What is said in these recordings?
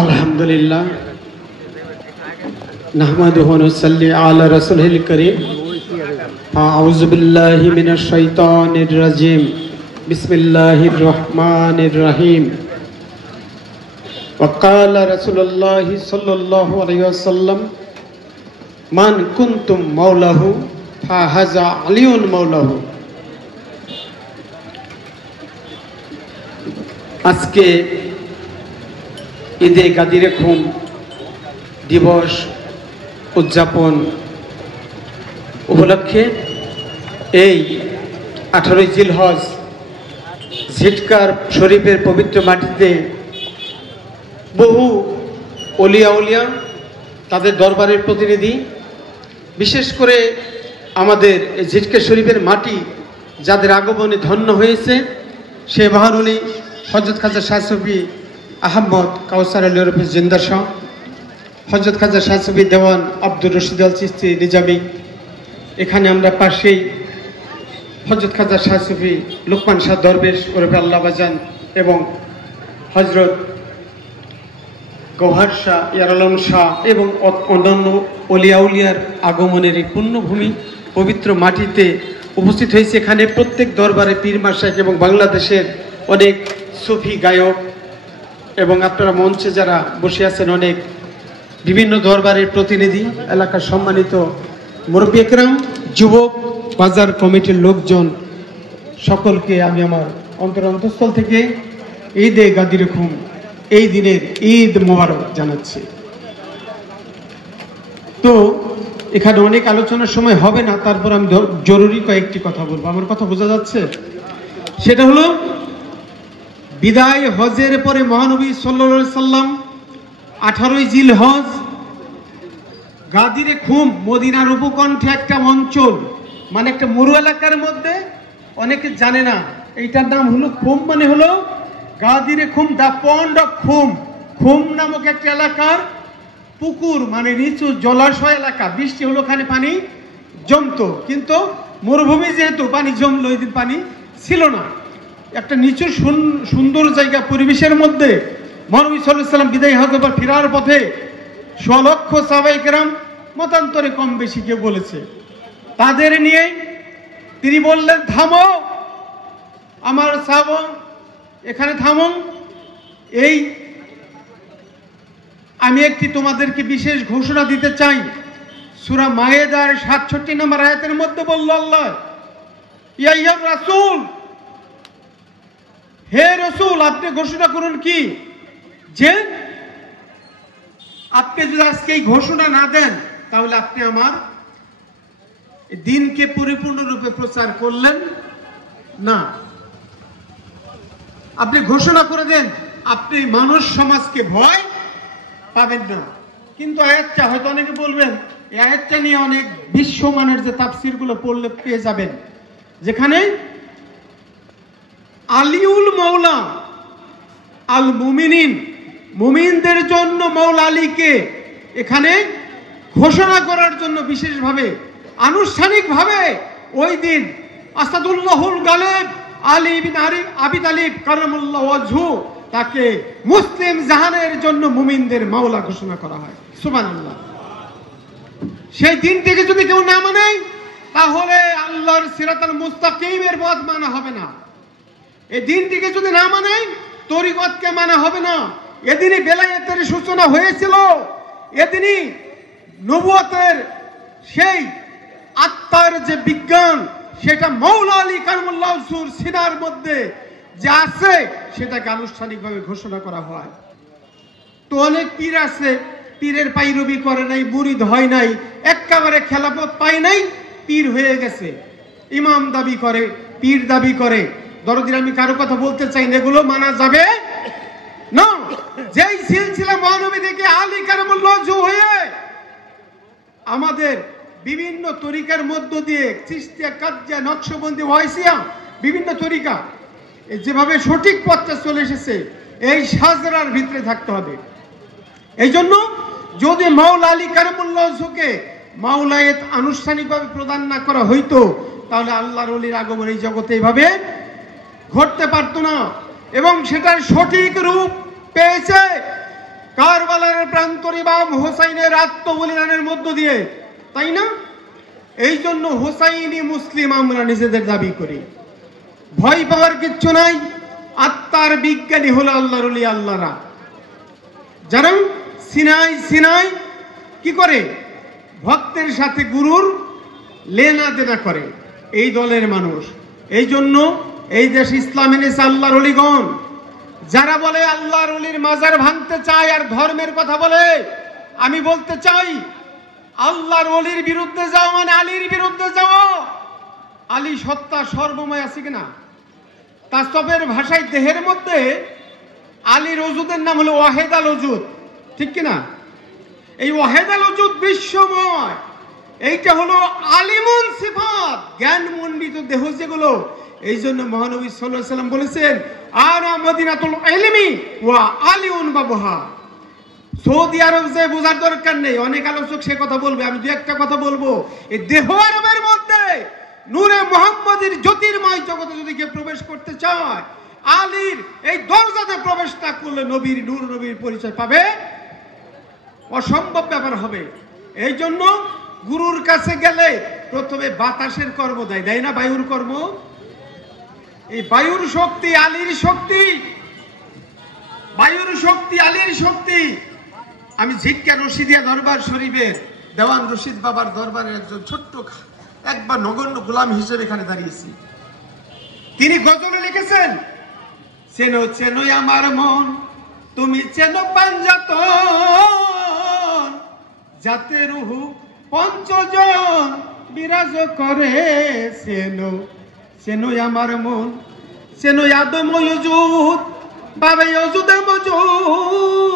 আলহামদুলিল্লাহ নাহমাদুহু ওয়া নুসাল্লি আলা রাসূলিল কারীম আউযু বিল্লাহি মিনাশ শাইতানির রাজীম বিসমিল্লাহির রহমানির রহিম ওয়া ক্বালা রাসূলুল্লাহ সাল্লাল্লাহু আলাইহি ওয়াসাল্লাম মান কুনতুম মাওলাহু ফাহাযা আলিয়ুন মাওলাহু। আজকে ঈদে গাদিরে খুম দিবস উদযাপন উপলক্ষে এই 18 জিলহজ ঝিটকার শরীফের পবিত্র মাটিতে বহু ওলিয়া উলিয়া তাদের দরবারের প্রতিনিধি, বিশেষ করে আমাদের ঝিটকা শরীফের মাটি যাদের আগমনে ধন্য হয়েছে সে মহানলী হযরত খাজা শাহ সুফি আহমদ কাউসার আলী রফি জিন্দার শাহ, হযরত খাজা শাহ সুফি দেওয়ান আব্দুর রশিদ আল চিশতি নিজামী, এখানে আমরা পাশেই হযরত খাজা শাহ সুফি লোকমান শাহ দরবেশ ওরফে আল্লাহ বাজান এবং হযরত গৌহার শাহ ইয়ারআলম শাহ এবং অন্যান্য ওলিয়া উলিয়ার আগমনের এই পুণ্যভূমি পবিত্র মাটিতে উপস্থিত হয়েছে। এখানে প্রত্যেক দরবারে পীর মাশায়েখ এবং বাংলাদেশের অনেক সুফি গায়ক এবং আপনারা মঞ্চে যারা বসে আছেন অনেক বিভিন্ন দরবারের প্রতিনিধি, এলাকার সম্মানিত মুরব্বী একরাম, যুবক, বাজার কমিটির লোকজন, সকলকে আমি আমার অন্তঃস্থল থেকে ঈদে গাদিরে খুম এই দিনের ঈদ মোবারক জানাচ্ছি। তো এখানে অনেক আলোচনার সময় হবে না, তারপর আমি জরুরি কয়েকটি কথা বলবো। আমার কথা বোঝা যাচ্ছে? সেটা হলো বিদায় হজের পরে মহানবী সাল্লাল্লাহু আলাইহি সাল্লাম 18 জিলহজ গাদিরে খুম মদিনার উপকণ্ঠে একটা অঞ্চল, মানে একটা মরু এলাকার মধ্যে, অনেকে জানে না এইটার নাম হলো খুম, মানে হলো গাদিরে খুম, দা পন্ড অফ খুম। খুম নামক একটা এলাকার পুকুর, মানে নিচু জলাশয় এলাকা, বৃষ্টি হলো ওখানে পানি জমতো, কিন্তু মরুভূমি যেহেতু পানি জমলো, ওই দিন পানি ছিল না। একটা নিচু সুন্দর জায়গা পরিবেশের মধ্যে মহানবী সাল্লাল্লাহু আলাইহি ওয়াসাল্লাম বিদায় হজের পর ফেরার পথে স্বলক্ষ সাহাবায়ে কেরাম, মতান্তরে কম বেশি কেউ বলেছে, তাদের নিয়ে তিনি বললেন, থামো আমার সাহাবা, এখানে থামো, এই আমি একটি তোমাদেরকে বিশেষ ঘোষণা দিতে চাই। সূরা মায়েদার 67 নম্বর আয়াতের মধ্যে বলল আল্লাহ, ইয়া আইয়ুর রাসূল, হে রাসূল, আপনি ঘোষণা করুন কি, যে আপনি যদি আজকে এই ঘোষণা না দেন তাহলে আপনি আমার দ্বীনকে পরিপূর্ণরূপে প্রচার করলেন না। আপনি ঘোষণা করে দেন, আপনি মানুষ সমাজকে ভয় পাবেন না। কিন্তু আয়াতটা হয়তো অনেকে বলবেন, এই আয়াতটা নিয়ে অনেক বিশ্বমানের যে তাফসীরগুলো পড়লে পেয়ে যাবেন, যেখানে আলিউল মাওলা আল মুমিনিন, মুমিনদের জন্য মাওলা আলীকে এখানে ঘোষণা করার জন্য বিশেষভাবে আনুষ্ঠানিকভাবে ওই দিন আসাদুল্লাহুল গালিব আলী ইবনে আবি তালিব কারামাল্লাহু ওয়াজহু তাকে মুসলিম জাহানের জন্য মুমিনদের মাওলা ঘোষণা করা হয়। সুবহানাল্লাহ। সেই দিনটিকে যদি কেউ না মানে তাহলে আল্লাহর সিরাতাল মুস্তাকিমের পথ মানা হবে না। এই দিনটিকে যদি না মানে তরিকতকে মানা হবে না। এদিনই বেলায়েতের সূচনা হয়েছিল, এদিনই নবুয়তের সেই আত্মার যে বিজ্ঞান, সেটা মাওলা আলী কারামাল্লাহু ওয়াজহুর সিনার মধ্যে যে আছে সেটাকে আনুষ্ঠানিকভাবে ঘোষণা করা হয়। তো অনেক পীর আছে, পীরের পাইরবি করে নাই, মুরিদ হয় নাই, একেবারে খেলাফত পায় নাই, পীর হয়ে গেছে, ইমাম দাবি করে, পীর দাবি করে। দরদির আমি কারো কথা বলতে চাই না, এগুলো মানা যাবে না। যেই সিলসিলা মহানবী থেকে আলী কারামাল্লাহু ওয়াজহু হয়ে আমাদের বিভিন্ন তরিকার মধ্য দিয়ে চিশতিয়া, কাজ্জা, নকশবন্দি, ওয়াইসিয়া, বিভিন্ন তরিকা যেভাবে সঠিক পথটা চলে এসেছে, এই সাজরার ভিতরে থাকতে হবে। এই জন্য যদি মাওলা আলী কারামাল্লাহু ওয়াজহুকে মাওলায়েত আনুষ্ঠানিকভাবে প্রদান না করা হইতো, তাহলে আল্লাহর ওলির আগমন এই জগতে এইভাবে ঘটতে পারতো না। এবং সেটার সঠিক রূপ পেয়েছে করি ইমাম হোসাইনের আত্মবলিদানের মধ্য দিয়ে, তাই না? এই জন্য হোসাইনি মুসলিম আমরা নিজেদের দাবি করি। ভয় পাওয়ার কিচ্ছু নাই। আত্মার বিজ্ঞানী হলো আল্লাহর ওলি আল্লাহরা, যারা সিনাই কি করে ভক্তের সাথে গুরুর লেনা দেনা করে, এই দলের মানুষ। এই জন্য এই দেশ ইসলাম এনেছে আল্লাহর ওলিগণ। যারা বলে আল্লাহর ওলির মাজার ভাঙতে চায় আর ধর্মের কথা বলে, আমি বলতে চাই আল্লাহর ওলির বিরুদ্ধে যাও মানে আলীর বিরুদ্ধে যাও। আলী সত্তা সর্বময় আছে কিনা? তাসবের ভাষায় দেহের মধ্যে আলীর ওজুদের নাম হলো ওয়াহেদ আল ওজুদ, ঠিক কিনা? এই ওয়াহেদ আল ওজুদ বিশ্বময়, এইটা হলো আলিমুন সিফাত, জ্ঞান মণ্ডিত দেহ যেগুলো। এই জন্য মহানবী সাল্লাল্লাহু আলাইহি ওয়াসাল্লাম বলেছেন আনা মদিনাতুল ইলমি ওয়া আলিউন বাবুহা। সৌদি আরব যে বোঝার দরকার নেই, অনেক আলোচক সে কথা বলবে, আমি দু একটা কথা বলবো। এই দেহ আরবের মধ্যে নূরে মুহাম্মদের জ্যোতির্ময় জগতে যদি কেউ প্রবেশ করতে চায়, আলীর এই দরজাতে প্রবেশ না করলে নবীর নূর, নবীর পরিচয় পাবে অসম্ভব ব্যাপার হবে। এই জন্য গুরুর কাছে গেলে প্রথমে বাতাসের কর্ম দেয় না? বায়ুর কর্ম। এই বায়ুর শক্তি আলীর শক্তি, বায়ুর শক্তি আলীর শক্তি। আমি ঝিটকা রশিদিয়া দরবার শরীফের দেওয়ান রশিদ বাবার দরবারের একজন ছোট্ট একবার নগণ্য গোলাম হিসেবে এখানে দাঁড়িয়েছি। তিনি গজলে লিখেছেন, চেনো চেনো আমার মন, তুমি চেনো পাঞ্জাতন, যাতে রুহু পঞ্চজন বিরাজ করে। চেনো চেনো আমার মন, চেনো আদম ওজুদ, বাবে ওজুদে মজুদ,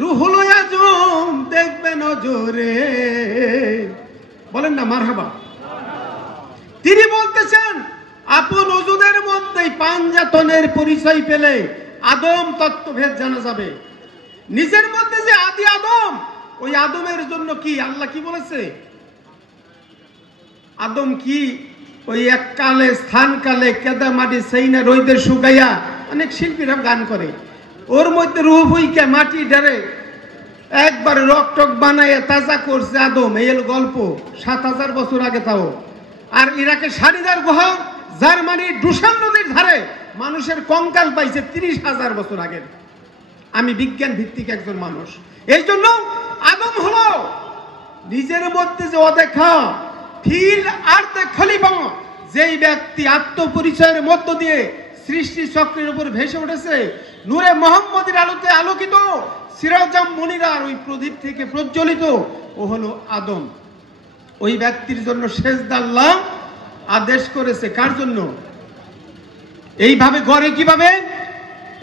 রুহুল আজম দেখবে নজরে। বলেন না মারহাবা। তিনি বলতেছেন আপন ওজুদের মধ্যেই পাঞ্জাতনের পরিচয় পেলে আদম তত্ত্বভেদ জানা যাবে। নিজের মধ্যে যে আদি আদম, ওই আদমের জন্য কি আল্লাহ কি বলেছে? আদম কি ওই এক কালে স্থান কালে কেদা মাটি সেই না রইদের শুকাইয়া, অনেক শিল্পীরা গান করে, ওর মধ্যে রুহ হইকে মাটি ডারে একবার রক টক বানাইয়া তাজা করছে আদম। এই গল্প ৭,০০০ বছর আগে। তাও আর ইরাকের সারিদার গুহা, জার্মানির ডুসান নদীর ধারে মানুষের কঙ্কাল পাইছে ৩০,০০০ বছর আগে। আমি বিজ্ঞান ভিত্তিক একজন মানুষ। এই জন্য আদম হলো নিজের মধ্যে যে অদেখা ফিল আর খলিফা, যেই ব্যক্তি আত্মপরিচয়ের মধ্য দিয়ে সৃষ্টি চক্রের উপর ভেসে উঠেছে, নূরে মুহাম্মদের আলোতে আলোকিত, সিরাজাম মুনিরার ওই প্রদীপ থেকে প্রজ্বলিত, ও হলো আদম। ওই ব্যক্তির জন্য সেজদা আল্লাহ আদেশ করেছে। কার জন্য? এইভাবে গড়ে কিভাবে?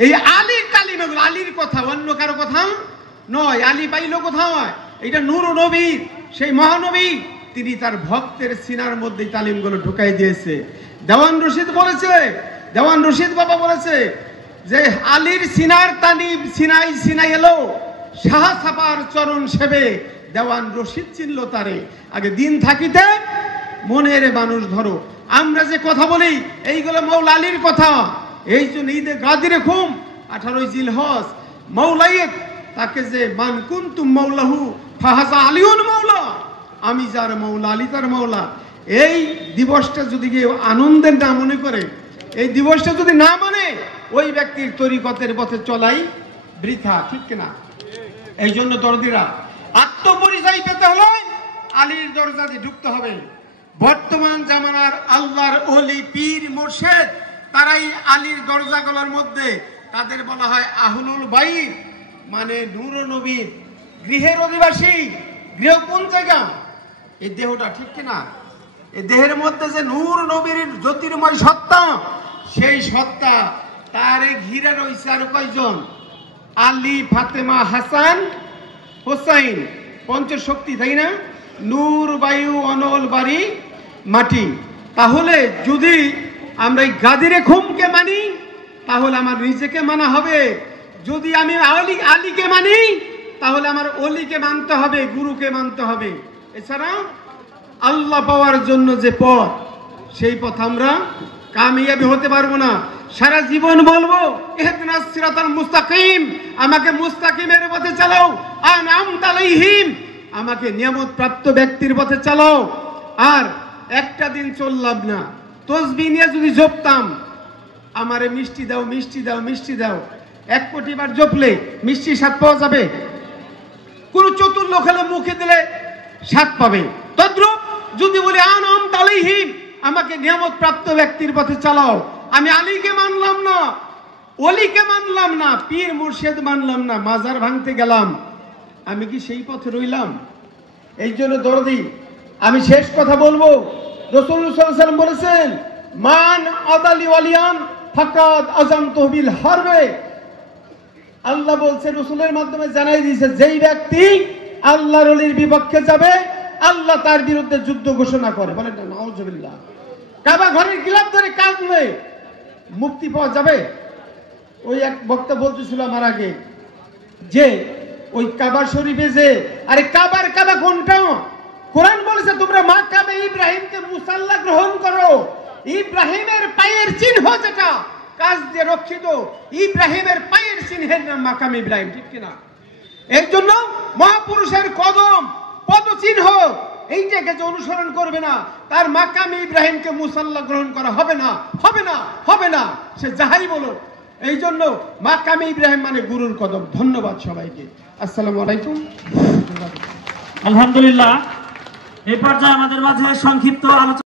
এই আলীর তালিম, আলীর কথা, অন্য কারো কথা নয়। আলী পাইল কোথায়? এটা নূর নবীর, সেই মহানবী, তিনি তার ভক্তের সিনার মধ্যে তালিমগুলো ঢুকাই দিয়েছে। দেওয়ান রশিদ বলেছে, দেওয়ান রশিদ বাবা বলেছে যে আলীর সিনার তালিম সিনাই সিনাই এলো, শাহ ছাপার চরণ সেবে দেওয়ান রশিদ চিনল তারে। আগে দিন থাকিতে মনের মানুষ ধরো। আমরা যে কথা বলি এইগুলো মৌলা আলীর কথা। এই জন্য ঈদে গাদিরে খুম 18 জিলহজ মৌলাইক, তাকে যে মান কুনতুম মৌলাহু ফাহাজা আলিউন মৌলা, আমি যার মৌলা আলী তার মৌলা। এই দিবসটা যদি কেউ আনন্দের না মনে করে, এই দিবসটা যদি না মানে, ওই ব্যক্তির তরিকতের পথে চলাই বৃথা, ঠিক কিনা? এই জন্য দরদিরা, আত্মপরিচয় পেতে হলে আলীর দরজাতে ঢুকতে হবে। বর্তমান জামানার আল্লাহর ওলি পীর মুর্শিদ, তারাই আলীর দরজাগুলোর মধ্যে, তাদের বলা হয় আহলুল বাইত, মানে নূর নবীর গৃহের অধিবাসী। গৃহ কোন জায়গা? এই দেহটা, ঠিক কিনা? এই দেহের মধ্যে যে নূর নবীর জ্যোতির্ময় সত্তা, সেই সত্তা তার ঘিরে রয়েছে আর কয়জন? আলী, ফাতেমা, হাসান, হোসাইন, পঞ্চশক্তি, তাই না? নূর, বায়ু, অনল, বাড়ি, মাটি। তাহলে যদি আমরা এই গাদিরে খুমকে মানি, তাহলে আমার নিজেকে মানা হবে। যদি আমি আলীকে মানি, তাহলে আমার অলিকে মানতে হবে, গুরুকে মানতে হবে। এছাড়া আল্লাহ পাওয়ার জন্য যে পথ, সেই পথ আমরা কামিয়াবি হতে পারবো না। সারা জীবন বলবো ইহদিনাস সিরাতাল মুস্তাকিম, আমাকে মুস্তাকিমের পথে চালাও, আনআমতা আলাইহিম, আমাকে নিয়ামত প্রাপ্ত ব্যক্তির পথে চালাও। আর একটা দিন চললাম না, তসবিহ নিয়ে যদি জপতাম, আমারে মিষ্টি দাও মিষ্টি দাও মিষ্টি দাও, 1 কোটি বার জপলে মিষ্টি স্বাদ পাওয়া যাবে? কোন চতুর লোক হলে মুখে দিলে স্বাদ পাবে। তদ্রূপ যদি বলি আনআমতা আলাইহিম, আমাকে নিয়ামত প্রাপ্ত ব্যক্তির পথে চালাও, আমি আলীকে মানলাম না, ওলিকে মানলাম না, পীর মুর্শিদ মানলাম না, মাজার ভাঙতে গেলাম, আমি কি সেই পথে রইলাম? এই জন্য দরদি আমি শেষ কথা বলবো, রাসূলুল্লাহ সাল্লাল্লাহু আলাইহি ওয়াসাল্লাম বলেছেন, মান আদালি ওয়ালিয়ান ফাকাদ আযামতু বিল হারবে। আল্লাহ বলছে, রাসূলের মাধ্যমে জানাই দিয়েছে, যেই ব্যক্তি আল্লাহর ওলির বিপক্ষে যাবে, আল্লাহ তার বিরুদ্ধে যুদ্ধ ঘোষণা করে। বলেন না নাউজুবিল্লাহ। কাবা ঘরের গিলাফ ধরে কাঁদলে মুক্তি পাওয়া যাবে? ওই এক বক্তা বলতেছিল আমার আগে যে ওই কাবা শরীফে যে, আরে কাবা কোনটা? কোরআন বলেছে তোমরা মাকামে ইব্রাহিমকে মুসাল্লা গ্রহণ করো, ইব্রাহিমের পায়ের চিহ্ন যেটা কাজ দিয়ে রক্ষিত, ইব্রাহিমের পায়ের চিহ্নের নাম মাকাম ইব্রাহিম, ঠিক কিনা? এর জন্য মহাপুরুষের কদম পদচিহ্ন এইটাকে যে অনুসরণ করবে না, তার মাকামে ইব্রাহিমকে মুসাল্লা গ্রহণ করা হবে না, হবে না, হবে না, সে যাহাই বলো। এই জন্য মাকামে ইব্রাহিম মানে গুরুর কদম। ধন্যবাদ সবাইকে। আসসালামু আলাইকুম। আলহামদুলিল্লাহ, এই পর্যায়ে আমাদের মাঝে সংক্ষিপ্ত আলোচনা